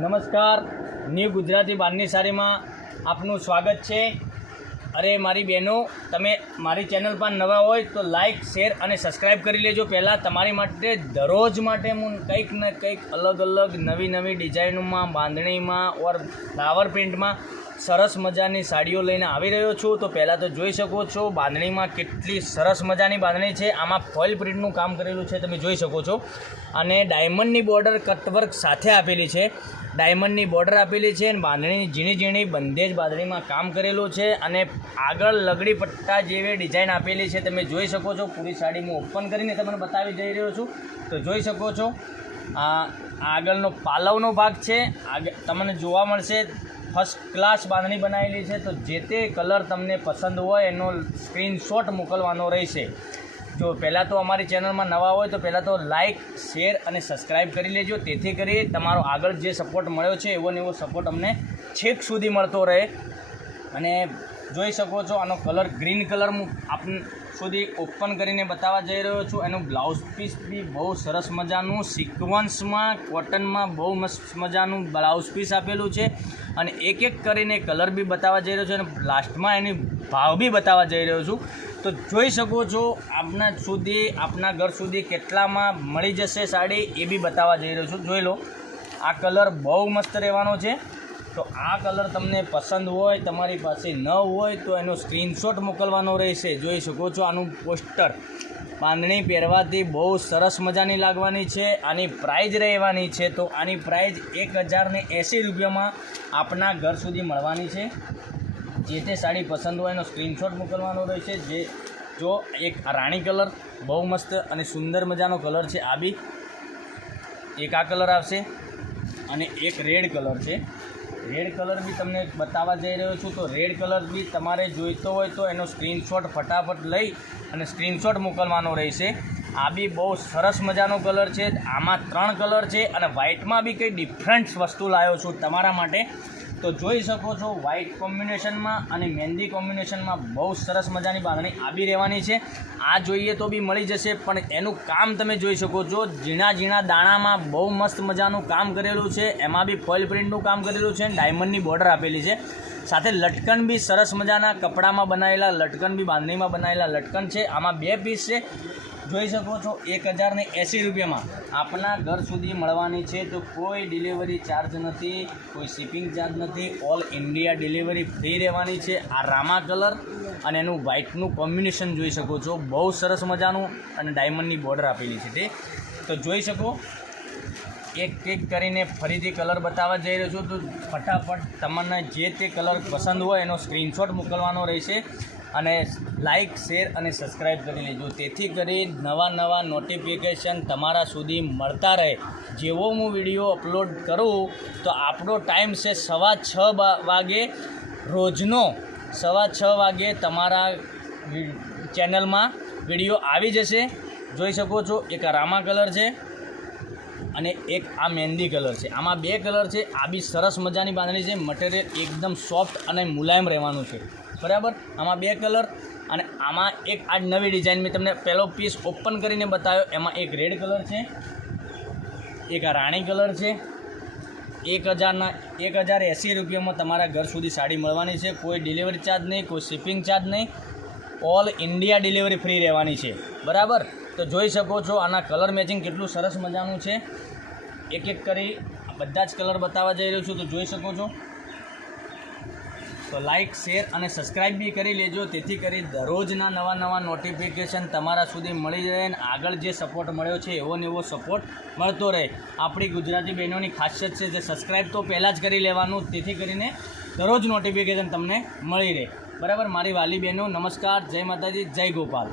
નમસ્કાર, ન્યૂ ગુજરાતી બારની સાડીમાં આપનું સ્વાગત છે। અરે મારી બહેનો, તમે મારી ચેનલ પર નવા હોય તો લાઇક, શેર અને સબસ્ક્રાઈબ કરી લેજો। પહેલાં તમારી માટે દરરોજ માટે હું કંઈક ને કંઈક અલગ અલગ નવી નવી ડિઝાઇનોમાં, બાંધણીમાં ઓર ફ્લાવર પ્રિન્ટમાં સરસ મજાની સાડીઓ લઈને આવી રહ્યો છું। તો પહેલાં તો જોઈ શકો છો બાંધણીમાં કેટલી સરસ મજાની બાંધણી છે। આમાં ફોઇલ પ્રિન્ટનું કામ કરેલું છે, તમે જોઈ શકો છો। અને ડાયમંડની બોર્ડર કટવર્ક સાથે આપેલી છે, ડાયમંડની બોર્ડર આપેલી છે અને બાંધણી ઝીણી ઝીણી બંધેજ બાંધણીમાં કામ કરેલું છે। અને આગળ લગડી પટ્ટા જેવી ડિઝાઇન આપેલી છે, તમે જોઈ શકો છો। પૂરી સાડી હું ઓપન કરીને તમને બતાવી જઈ રહ્યો છું, તો જોઈ શકો છો। આ આગળનો પાલવનો ભાગ છે, તમને જોવા મળશે। ફર્સ્ટ ક્લાસ બાંધણી બનાવેલી છે, તો જે તે કલર તમને પસંદ હોય એનો સ્ક્રીનશોટ મોકલવાનો રહેશે। જો પહેલાં તો અમારી ચેનલમાં નવા હોય તો પહેલાં તો લાઇક, શેર અને સબસ્ક્રાઈબ કરી લેજો, તેથી કરી તમારો આગળ જે સપોર્ટ મળ્યો છે એવો ને એવો સપોર્ટ અમને છેક સુધી મળતો રહે। અને જોઈ શકો છો આનો કલર ગ્રીન કલર હું આપ સુધી ઓપન કરીને બતાવવા જઈ રહ્યો છું। એનું બ્લાઉઝ પીસ બી બહુ સરસ મજાનું સિક્વન્સમાં કોટનમાં બહુ મસ્ત મજાનું બ્લાઉઝ પીસ આપેલું છે। અને એક એક કરીને કલર બી બતાવવા જઈ રહ્યો છું અને લાસ્ટમાં એની ભાવ બી બતાવવા જઈ રહ્યો છું। તો જોઈ શકો છો આપના ઘર સુધી કેટલામાં મળી જશે સાડી એ બી બતાવવા જઈ રહ્યો છું। જોઈ લો, આ કલર બહુ મસ્ત રહેવાનો છે। તો આ કલર તમને પસંદ હોય, તમારી પાસે ન હોય તો એનો સ્ક્રીનશોટ મોકલવાનો રહેશે। જોઈ શકો છો આનું પોસ્ટર બાંધણી પહેરવાથી બહુ સરસ મજાની લાગવાની છે। આની પ્રાઇઝ રહેવાની છે, તો આની પ્રાઇઝ 1080 રૂપિયામાં આપના ઘર સુધી મળવાની છે। જે તે સાડી પસંદ હોય એનો સ્ક્રીનશોટ મોકલવાનો રહેશે। જો એક રાણી કલર બહુ મસ્ત અને સુંદર મજાનો કલર છે, આ બી એક આ કલર આવશે અને એક રેડ કલર છે। રેડ કલર બી તમને બતાવવા જઈ રહ્યો છું, તો રેડ કલર બી તમારે જોઈતો હોય તો એનો સ્ક્રીનશોટ ફટાફટ લઈ અને સ્ક્રીનશોટ મોકલવાનો રહેશે। આ બી બહુ સરસ મજાનો કલર છે। આમાં 3 કલર છે અને વ્હાઇટમાં બી કંઈ ડિફરન્ટ વસ્તુ લાવ્યો છું તમારા માટે। તો જોઈ શકો છો વ્હાઇટ કોમ્બિનેશનમાં અને મહેંદી કોમ્બિનેશનમાં બહુ સરસ મજાની બાંધણી આ બી રહેવાની છે। આ જોઈએ તો બી મળી જશે, પણ એનું કામ તમે જોઈ શકો છો, ઝીણા ઝીણા દાણામાં બહુ મસ્ત મજાનું કામ કરેલું છે। એમાં બી ફોઇલ પ્રિન્ટનું કામ કરેલું છે, ડાયમંડની બોર્ડર આપેલી છે, સાથે લટકન બી સરસ મજાના કપડામાં બનાવેલા લટકન બી બાંધણીમાં બનાવેલા લટકન છે। આમાં 2 પીસ છે, જોઈ શકો છો। 1080 રૂપિયામાં આપના ઘર સુધી મળવાની છે। તો કોઈ ડિલિવરી ચાર્જ નથી, કોઈ શિપિંગ ચાર્જ નથી, ઓલ ઇન્ડિયા ડિલિવરી ફ્રી રહેવાની છે। આ રામા કલર અને એનું વ્હાઇટનું કોમ્બિનેશન જોઈ શકો છો, બહુ સરસ મજાનું અને ડાયમંડની બોર્ડર આપેલી છે તે। તો જોઈ શકો, એક એક કરીને ફરીથી કલર બતાવવા જઈ રહ્યો છું, તો ફટાફટ તમને જે તે કલર પસંદ હોય એનો સ્ક્રીનશોટ મોકલવાનો રહેશે અને લાઇક, શેર અને સબસ્ક્રાઈબ કરી લેજો, તેથી કરી નવા નોટિફિકેશન તમારા સુધી મળતા રહે। જેવો હું વિડીયો અપલોડ કરું તો આપણો ટાઈમ છે 6:15 વાગે, રોજનો 6:15 વાગે તમારા ચેનલમાં વિડીયો આવી જશે। જોઈ શકો છો, એક રામા કલર છે અને એક આ મહેંદી કલર છે। આમાં 2 કલર છે। આ બી સરસ મજાની બાંધણી છે, મટીરિયલ એકદમ સોફ્ટ અને મુલાયમ રહેવાનું છે, બરાબર। આમાં 2 કલર અને આમાં એક આ નવી ડિઝાઇન મેં તમને પહેલો પીસ ઓપન કરીને બતાવ્યો, એમાં એક રેડ કલર છે, એક આ રાણી કલર છે। 1080 રૂપિયામાં તમારા ઘર સુધી સાડી મળવાની છે। કોઈ ડિલિવરી ચાર્જ નહીં, કોઈ શિપિંગ ચાર્જ નહીં, ઓલ ઇન્ડિયા ડિલિવરી ફ્રી રહેવાની છે, બરાબર। તો જોઈ શકો છો આના કલર મેચિંગ કેટલું સરસ મજાનું છે। એક એક કરી બધા જ કલર બતાવવા જઈ રહ્યો છું, તો જોઈ શકો છો। તો લાઇક, શેર અને સબસ્ક્રાઈબ બી કરી લેજો, તેથી કરી દરરોજના નવા નોટિફિકેશન તમારા સુધી મળી રહે અને આગળ જે સપોર્ટ મળ્યો છે એવો ને એવો સપોર્ટ મળતો રહે। આપણી ગુજરાતી બહેનોની ખાસિયત છે જે સબસ્ક્રાઈબ તો પહેલાં જ કરી લેવાનું, તેથી કરીને દરરોજ નોટિફિકેશન તમને મળી રહે, બરાબર। મારી વાલી બહેનો, નમસ્કાર, જય માતાજી, જય ગોપાલ।